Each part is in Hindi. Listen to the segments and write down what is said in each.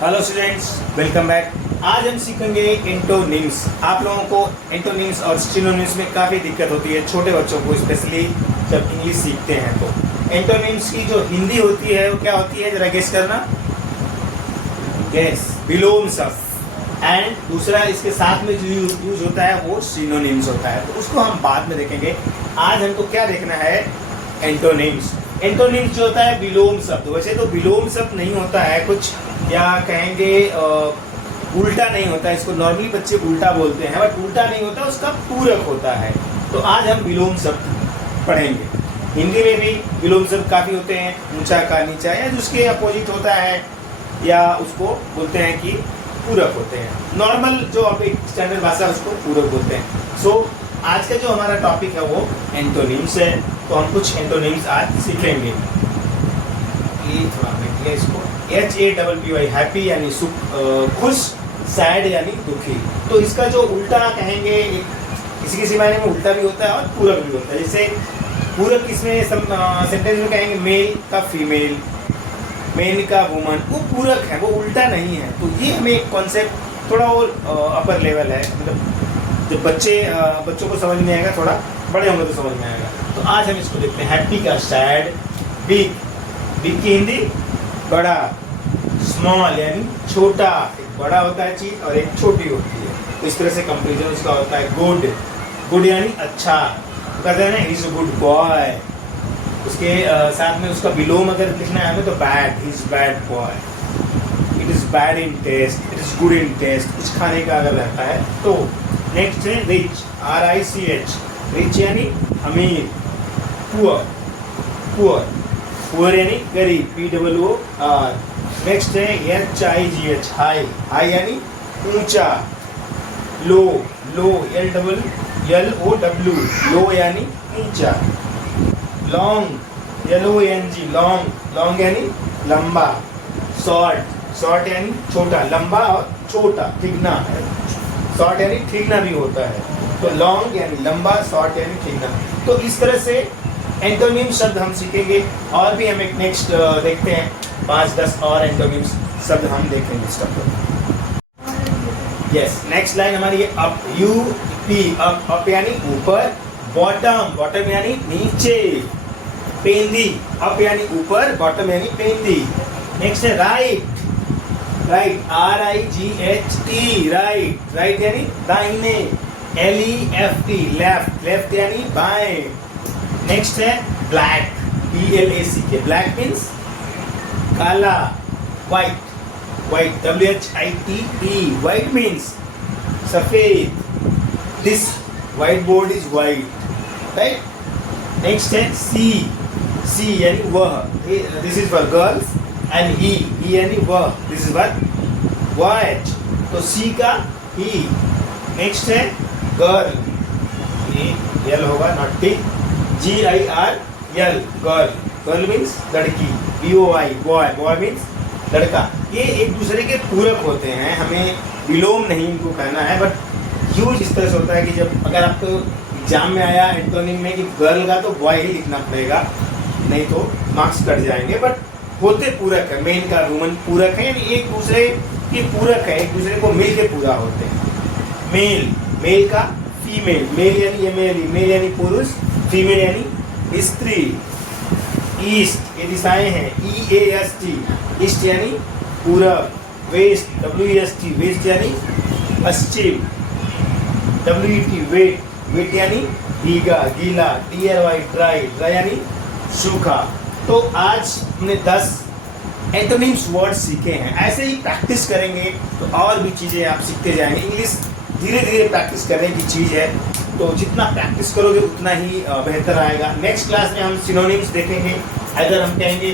Hello students, welcome back. आज हम सीखेंगे एंटोनिम्स। आप लोगों को एंटोनिम्स और सिनोनिम्स में काफ़ी दिक्कत होती है, छोटे बच्चों को स्पेशली जब इंग्लिश सीखते हैं। तो एंटोनिम्स की जो हिंदी होती है वो क्या होती है, जरा गेस करना। गेस, विलोम शब्द। एंड दूसरा इसके साथ में जो यूज होता है वो सिनोनिम्स होता है, तो उसको हम बाद में देखेंगे। आज हमको क्या देखना है, एंटोनिम्स। एंटोनिम्स जो होता है विलोम शब्द। वैसे तो विलोम शब्द नहीं होता है, कुछ क्या कहेंगे, उल्टा नहीं होता है। इसको नॉर्मली बच्चे उल्टा बोलते हैं, बट उल्टा नहीं होता, उसका पूरक होता है। तो आज हम विलोम शब्द पढ़ेंगे। हिंदी में भी विलोम शब्द काफ़ी होते हैं, ऊंचा का नीचा, या जिसके अपोजिट होता है, या उसको बोलते हैं कि पूरक होते हैं। नॉर्मल जो अब एक स्टैंडर्ड भाषा है उसको पूरक बोलते हैं। सो आज का जो हमारा टॉपिक है वो एंटोनिम्स है। तो हम कुछ एंटोनिम्स आज सीखेंगे। ये थोड़ा मैं इसको HAPPY, हैप्पी यानी सुख, खुश, सैड यानी दुखी। तो इसका जो उल्टा कहेंगे, किसी किसी मायने में उल्टा भी होता है और पूरक भी होता है। जैसे पूरक इसमें सेंटेंस में कहेंगे मेल का फीमेल, मेन का वुमन, वो पूरक है, वो उल्टा नहीं है। तो ये हमें एक कॉन्सेप्ट थोड़ा और अपर लेवल है, मतलब जब बच्चों को समझ में आएगा, थोड़ा बड़े होंगे तो समझ में आएगा। तो आज हम इसको देखते हैं। हैप्पी का सैड, बिग, बिग की हिंदी बड़ा, स्मॉल यानी छोटा, एक बड़ा होता है चीज और एक छोटी होती है। तो इस तरह से कंपेरिजन उसका होता है। गुड, गुड यानी अच्छा, कहते हैं ना he is a good boy. उसके साथ में उसका विलोम अगर लिखना है हमें तो bad, he is bad boy. It is bad in taste, it is good in taste. कुछ खाने का अगर रहता है तो। नेक्स्ट है रिच, RICH, रिच यानी अमीर। पुअर, पुअर, पुअर यानी गरीब, POOR। नेक्स्ट है HIGH, हाई, हाई यानी ऊंचा। लो, लो, LOW, लो यानी ऊंचा। लॉन्ग, LONG, लॉन्ग, लॉन्ग यानी लंबा। शॉर्ट, शॉर्ट यानी छोटा, लंबा और छोटा, ठिकना है। शॉर्ट यानी ठिकना भी होता है। तो लॉन्ग यानी लंबा, शॉर्ट यानी ठिकना। तो इस तरह से एंटोनिम शब्द हम सीखेंगे। और भी हम एक नेक्स्ट देखते हैं, 5-10 और एंटोनिम्स शब्द हम देखेंगे इस टॉपिक। यस, नेक्स्ट लाइन हमारी है अप, UP, अप, अप यानी ऊपर। बॉटम, बॉटम यानी नीचे। पेंदी, अप यानी ऊपर, बॉटम यानी पेंदी। नेक्स्ट है right, right, RIGHT, right, right यानी दाहिने। LEFT, लेफ्ट, लेफ्ट यानी बाएं। नेक्स्ट है ब्लैक, BLACK, ब्लैक मीन्स काला। White, white, WHITE, white means सफेद। This white board is white, right. Next है C यानी वह, this is for girls. And he यानी वह, दिस इज फॉर बॉयज। तो C का he। नेक्स्ट है गर्ल, ये L होगा, not T। GIRL, girl, girl means लड़की। BOY, बॉय, बॉय मीन्स लड़का। ये एक दूसरे के पूरक होते हैं, हमें विलोम नहीं इनको कहना है। बट यूज इस तरह से होता है कि जब अगर आपको एग्जाम में आया एंटोनिम में कि गर्ल का, तो बॉय ही लिखना पड़ेगा, नहीं तो मार्क्स कट जाएंगे। बट होते पूरक है, मेन का वुमन पूरक है, यानी एक दूसरे के पूरक है, एक दूसरे को मिल के पूरा होते हैं। मेल, मेल का फीमेल, मेल यानी मेल यानी पुरुष, फीमेल यानी स्त्री। ईस्ट, ये दिशाएं हैं, EAST, ईस्ट यानी पूरब। वेस्ट, WEST, वेस्ट यानी पश्चिम। WET, वेट, वेट यानी भीगा, गीला। DRY, ड्राई, ड्राई यानी सूखा। तो आज हमने 10 एंटोनिम्स वर्ड सीखे हैं। ऐसे ही प्रैक्टिस करेंगे तो और भी चीज़ें आप सीखते जाएंगे। इंग्लिश धीरे धीरे प्रैक्टिस करने की चीज़ है, तो जितना प्रैक्टिस करोगे उतना ही बेहतर आएगा। नेक्स्ट क्लास में हम सिनोनिम्स देखेंगे। अगर हम कहेंगे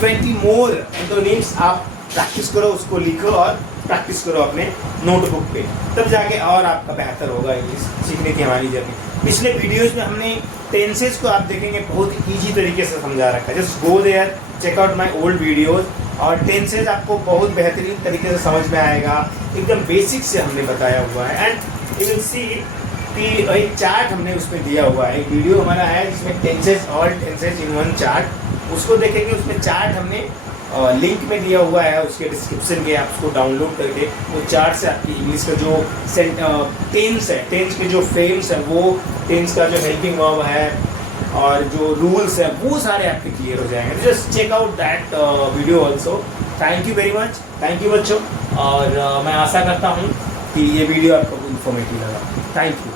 20 मोर एंटोनिम्स, आप प्रैक्टिस करो, उसको लिखो और प्रैक्टिस करो अपने नोटबुक पे, तब जाके और आपका बेहतर होगा इंग्लिश सीखने की हमारी जर्नी। पिछले वीडियोस में हमने टेंसेस को आप देखेंगे बहुत ईजी तरीके से समझा रखा है। Just go there, check out my old videos, और टेंसेस आपको बहुत बेहतरीन तरीके से समझ में आएगा। एकदम बेसिक से हमने बताया हुआ है। एंड यू विल सी कि एक चार्ट हमने उसमें दिया हुआ है। एक वीडियो हमारा है जिसमें tenses, all tenses in one chart, उसको देखेंगे। उसमें चार्ट हमने लिंक में दिया हुआ है, उसके डिस्क्रिप्शन के, आप उसको डाउनलोड करके वो चार्ट से आपकी इंग्लिश का जो टेंस है, टेंस के जो फ्रेम्स है, वो टेंस का जो हेल्पिंग वर्ब है और जो रूल्स है वो सारे आपके क्लियर हो जाएंगे। Just check out that video also. Thank you very much, thank you बच्चों, और मैं आशा करता हूँ कि ये वीडियो आपको इन्फॉर्मेटिव लगा। Thank you.